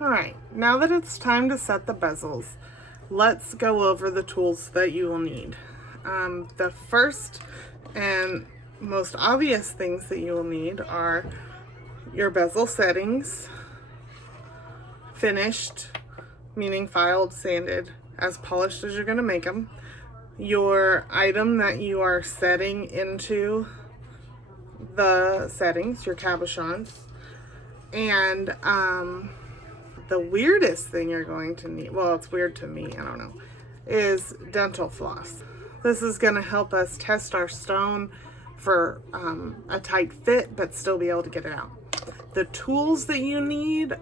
All right, now that it's time to set the bezels, let's go over the tools that you will need. The first and most obvious things that you will need are your bezel settings, finished, meaning filed, sanded, as polished as you're going to make them, your item that you are setting into the settings, your cabochons, and the weirdest thing you're going to need, well, it's weird to me, I don't know, is dental floss. This is going to help us test our stone for a tight fit, but still be able to get it out. The tools that you need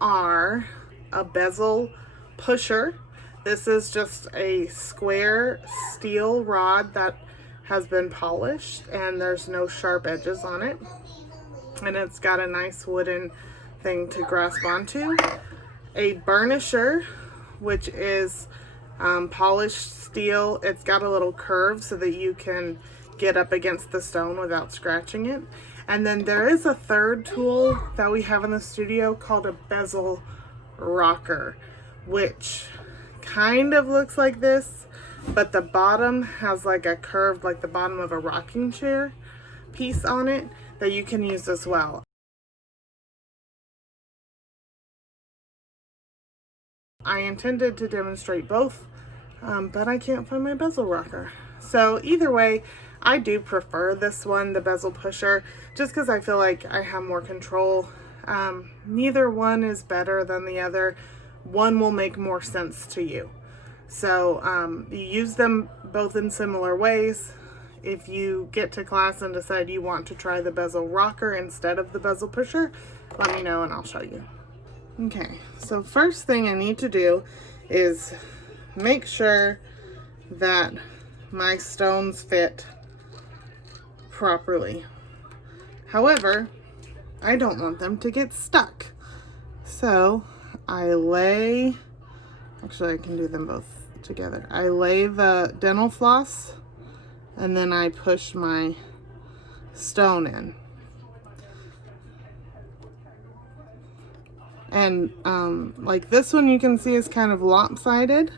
are a bezel pusher. This is just a square steel rod that has been polished and there's no sharp edges on it. And it's got a nice wooden thing to grasp onto. A burnisher, which is polished steel. It's got a little curve so that you can get up against the stone without scratching it. And then there is a third tool that we have in the studio called a bezel rocker, which kind of looks like this, but the bottom has like a curved, like the bottom of a rocking chair piece on it that you can use as well. I intended to demonstrate both, but I can't find my bezel rocker. So either way, I do prefer this one, the bezel pusher, just because I feel like I have more control. Neither one is better than the other. One will make more sense to you. So you use them both in similar ways. If you get to class and decide you want to try the bezel rocker instead of the bezel pusher, let me know and I'll show you. Okay, so first thing I need to do is make sure that my stones fit properly. However, I don't want them to get stuck. So actually I can do them both together. I lay the dental floss and then I push my stone in. And like this one you can see is kind of lopsided,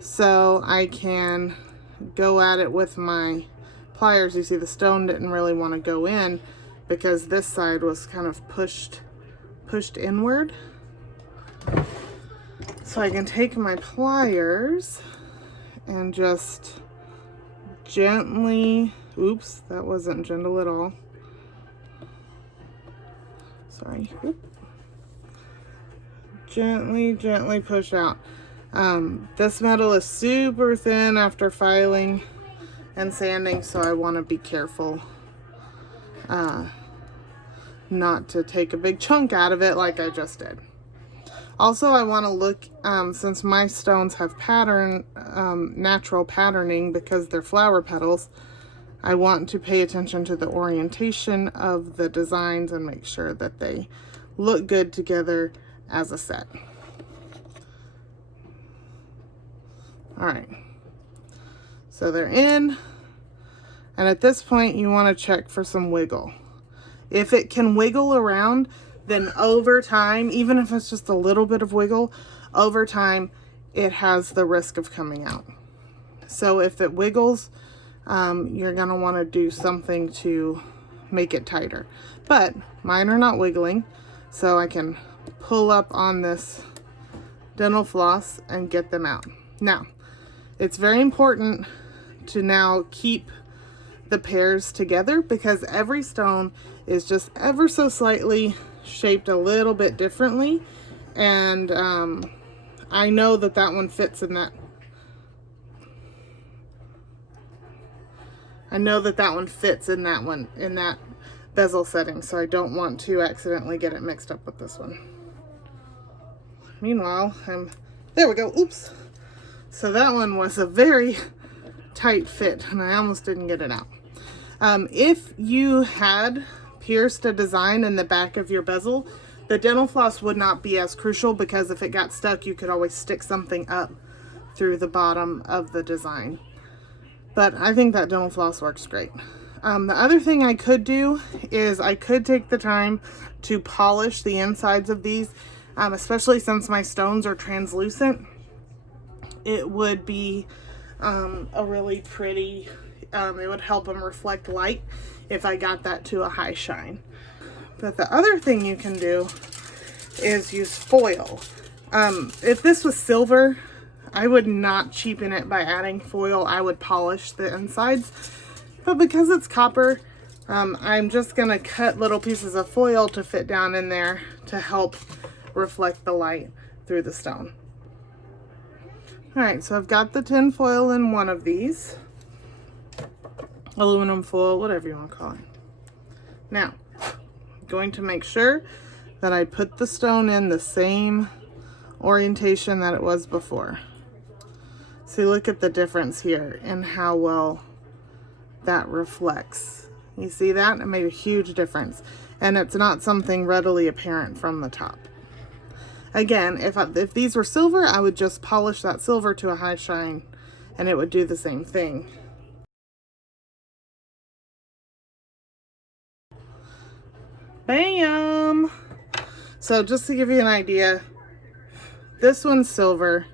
so I can go at it with my pliers. You see the stone didn't really want to go in because this side was kind of pushed inward. So I can take my pliers and just gently, oops, that wasn't gentle at all. Sorry. Oop. Gently push out. This metal is super thin after filing and sanding, so I want to be careful not to take a big chunk out of it like I just did. Also, I want to look, since my stones have natural patterning because they're flower petals, I want to pay attention to the orientation of the designs and make sure that they look good together as a set. All right, so they're in, and at this point you want to check for some wiggle. If it can wiggle around, then over time, even if it's just a little bit of wiggle, over time it has the risk of coming out. So if it wiggles, you're gonna want to do something to make it tighter. But mine are not wiggling, so I can pull up on this dental floss and get them out. Now, it's very important to now keep the pairs together because every stone is just ever so slightly shaped a little bit differently, and I know that that one fits in that. I know that that one fits in that one, in that bezel setting, so I don't want to accidentally get it mixed up with this one. Meanwhile, there we go, oops. So that one was a very tight fit and I almost didn't get it out. If you had pierced a design in the back of your bezel, the dental floss would not be as crucial because if it got stuck, you could always stick something up through the bottom of the design. But I think that dental floss works great. The other thing I could do is I could take the time to polish the insides of these especially since my stones are translucent. It would be a really pretty, it would help them reflect light if I got that to a high shine. But the other thing you can do is use foil. If this was silver, I would not cheapen it by adding foil. I would polish the insides. But because it's copper, I'm just going to cut little pieces of foil to fit down in there to help reflect the light through the stone. Alright, so I've got the tin foil in one of these. Aluminum foil, whatever you want to call it. Now, I'm going to make sure that I put the stone in the same orientation that it was before. See, look at the difference here and how well that reflects. You see that? It made a huge difference. And it's not something readily apparent from the top. Again, if these were silver, I would just polish that silver to a high shine and it would do the same thing. Bam! So just to give you an idea, this one's silver,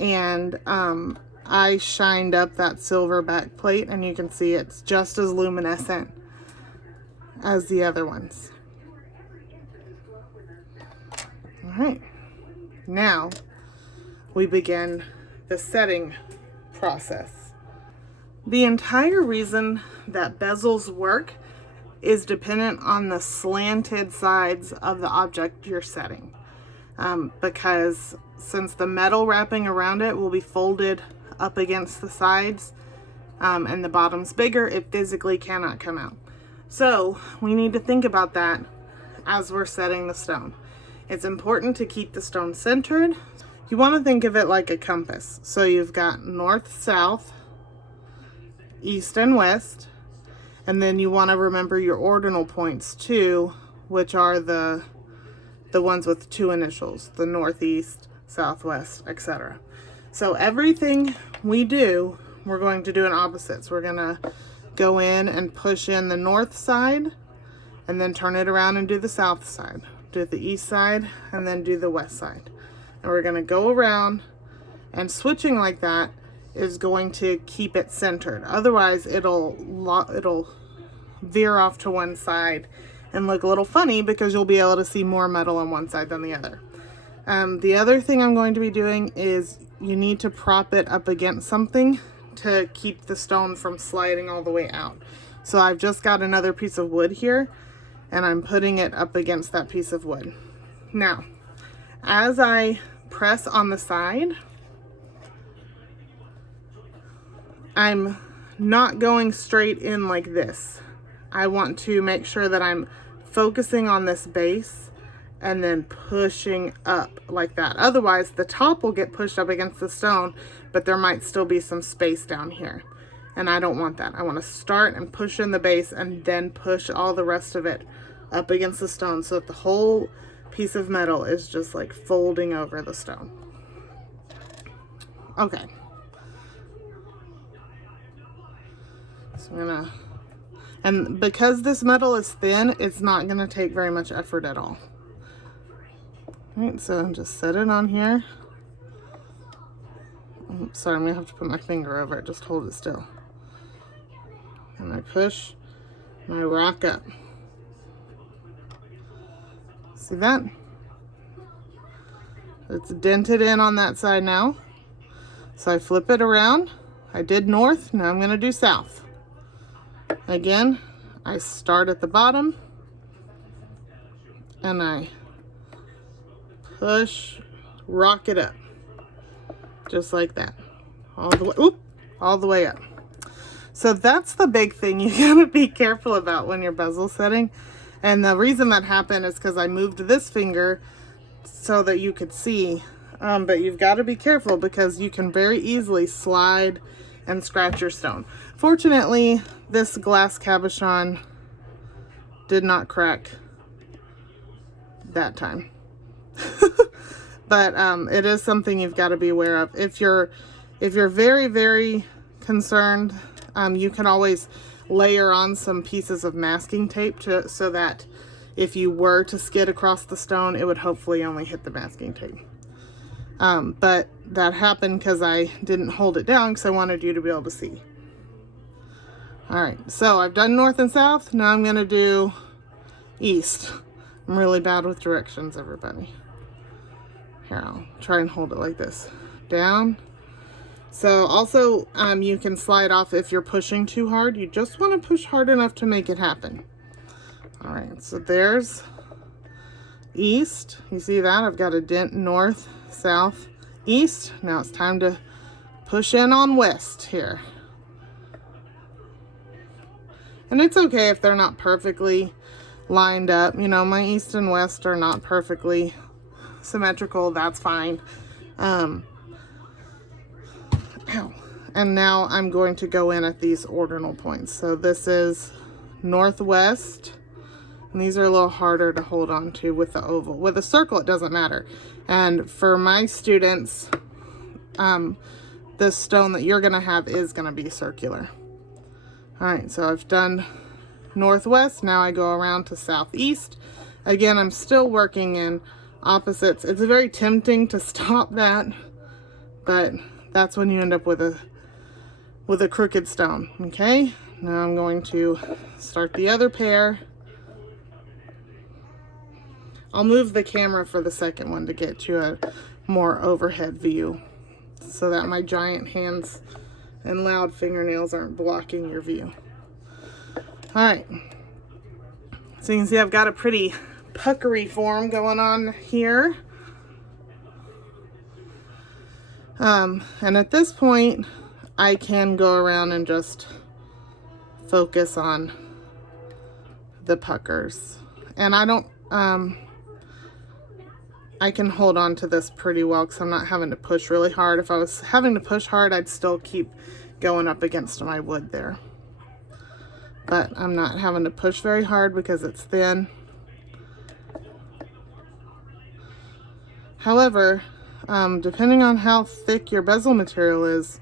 and I shined up that silver back plate, and you can see it's just as luminescent as the other ones. Alright, now we begin the setting process. The entire reason that bezels work is dependent on the slanted sides of the object you're setting. Because since the metal wrapping around it will be folded up against the sides, and the bottom's bigger, it physically cannot come out. So we need to think about that as we're setting the stone. It's important to keep the stone centered. You want to think of it like a compass. So you've got north, south, east, and west. And then you want to remember your ordinal points too, which are the ones with two initials, the northeast, southwest, etc. So everything we do, we're going to do in opposites. We're going to go in and push in the north side, and then turn it around and do the south side. Do the east side, and then do the west side. And we're going to go around, and switching like that is going to keep it centered. Otherwise, it'll veer off to one side and look a little funny because you'll be able to see more metal on one side than the other. The other thing I'm going to be doing is you need to prop it up against something to keep the stone from sliding all the way out. So I've just got another piece of wood here, and I'm putting it up against that piece of wood. Now, as I press on the side, I'm not going straight in like this. I want to make sure that I'm focusing on this base and then pushing up like that. Otherwise, the top will get pushed up against the stone, but there might still be some space down here. And I don't want that. I want to start and push in the base and then push all the rest of it up against the stone so that the whole piece of metal is just like folding over the stone. Okay. So I'm gonna, and because this metal is thin, it's not gonna take very much effort at all. All right, so just set it on here. Sorry, I'm gonna have to put my finger over it. Just hold it still. And I push and I rock up. See that? It's dented in on that side now. So I flip it around. I did north, now I'm gonna do south. Again, I start at the bottom and I push, rock it up. Just like that. All the way, all the way up. So that's the big thing you gotta be careful about when you're bezel setting. And the reason that happened is because I moved this finger so that you could see. But you've got to be careful because you can very easily slide and scratch your stone. Fortunately, this glass cabochon did not crack that time. But it is something you've got to be aware of. If you're very, very concerned, you can always layer on some pieces of masking tape so that if you were to skid across the stone, it would hopefully only hit the masking tape. But that happened because I didn't hold it down because I wanted you to be able to see. All right, so I've done north and south. Now I'm gonna do east. I'm really bad with directions, everybody. Here, I'll try and hold it like this. Down. So also, you can slide off if you're pushing too hard. You just want to push hard enough to make it happen. All right, so there's east. You see that? I've got a dent north, south, east. Now it's time to push in on west here. And it's okay if they're not perfectly lined up. You know, my east and west are not perfectly symmetrical. That's fine. Ow. And now I'm going to go in at these ordinal points. So this is northwest. And these are a little harder to hold on to with the oval. With a circle, it doesn't matter. And for my students, the stone that you're going to have is going to be circular. All right, so I've done northwest. Now I go around to southeast. Again, I'm still working in opposites. It's very tempting to stop that, but that's when you end up with a crooked stone. Okay, now I'm going to start the other pair. I'll move the camera for the second one to get you a more overhead view so that my giant hands and loud fingernails aren't blocking your view. All right, so you can see I've got a pretty puckery form going on here. And at this point, I can go around and just focus on the puckers. And I don't, I can hold on to this pretty well because I'm not having to push really hard. If I was having to push hard, I'd still keep going up against my wood there. But I'm not having to push very hard because it's thin. However, depending on how thick your bezel material is,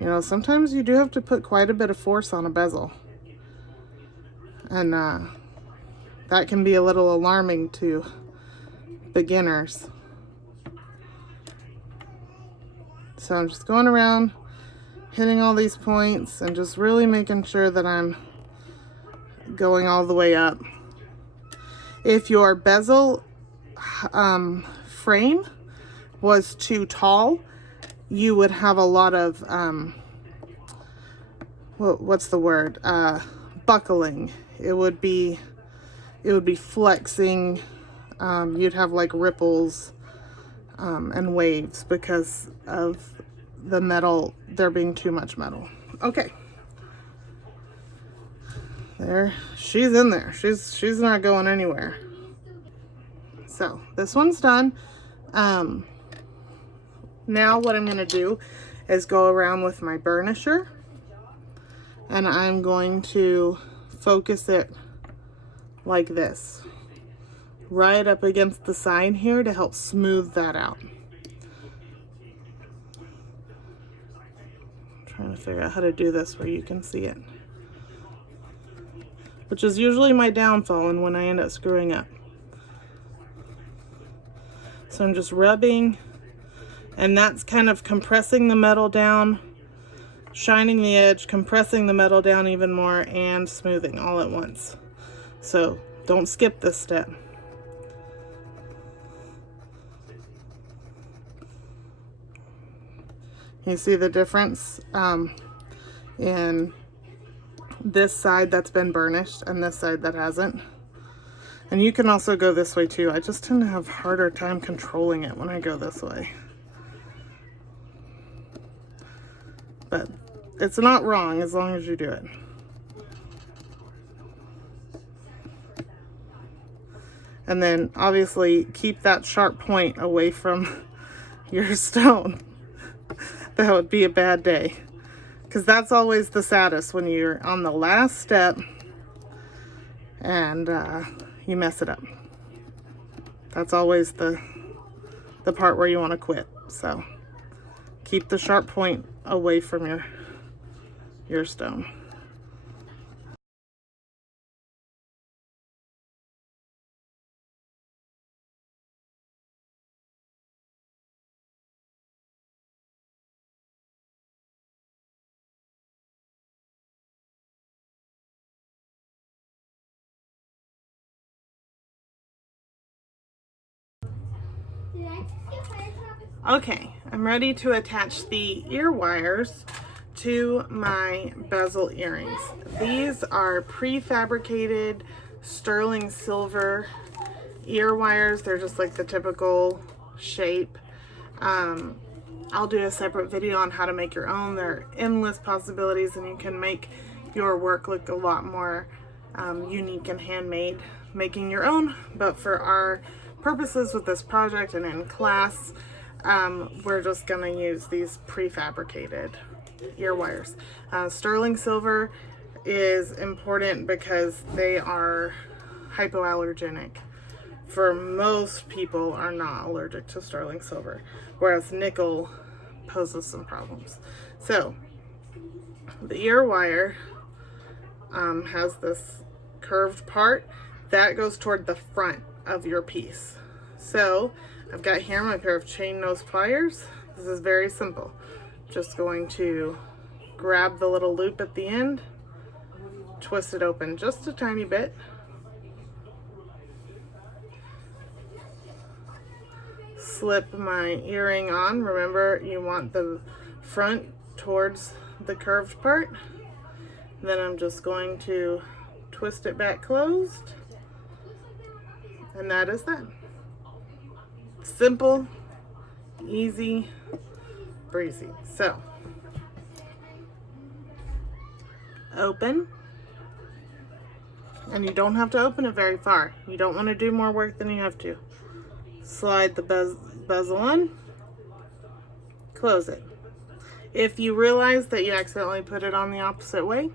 you know, sometimes you do have to put quite a bit of force on a bezel. And that can be a little alarming to beginners. So I'm just going around, hitting all these points, and just really making sure that I'm going all the way up. If your bezel frame was too tall, you would have a lot of what's the word, buckling. It would be flexing. You'd have like ripples and waves because of the metal, there being too much metal. Okay, there, she's in there. She's not going anywhere. So this one's done. Now what I'm going to do is go around with my burnisher, and I'm going to focus it like this, right up against the side here to help smooth that out. I'm trying to figure out how to do this where you can see it, which is usually my downfall and when I end up screwing up. So I'm just rubbing, and that's kind of compressing the metal down, shining the edge, compressing the metal down even more, and smoothing all at once. So don't skip this step. You see the difference in this side that's been burnished and this side that hasn't. And you can also go this way too. I just tend to have a harder time controlling it when I go this way. But it's not wrong as long as you do it. And then obviously keep that sharp point away from your stone. That would be a bad day, because that's always the saddest, when you're on the last step and you mess it up. That's always the part where you want to quit. So keep the sharp point away from your stone. Okay, I'm ready to attach the ear wires to my bezel earrings. These are prefabricated sterling silver ear wires. They're just like the typical shape. I'll do a separate video on how to make your own. There are endless possibilities, and you can make your work look a lot more unique and handmade making your own. But for our purposes with this project and in class, we're just going to use these prefabricated ear wires. Sterling silver is important because they are hypoallergenic. For most people are not allergic to sterling silver, whereas nickel poses some problems. So the ear wire has this curved part that goes toward the front of your piece. So I've got here my pair of chain nose pliers. This is very simple. Just going to grab the little loop at the end, twist it open just a tiny bit, slip my earring on. Remember, you want the front towards the curved part. Then I'm just going to twist it back closed, and that is that. Simple, easy, breezy. So open, and you don't have to open it very far. You don't want to do more work than you have to. Slide the bezel on, close it. If you realize that you accidentally put it on the opposite way,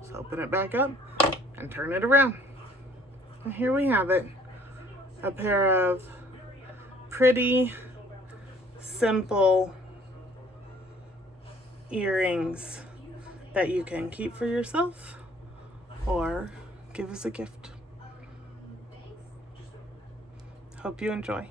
just open it back up and turn it around. And here we have it. A pair of pretty simple earrings that you can keep for yourself or give as a gift. Hope you enjoy.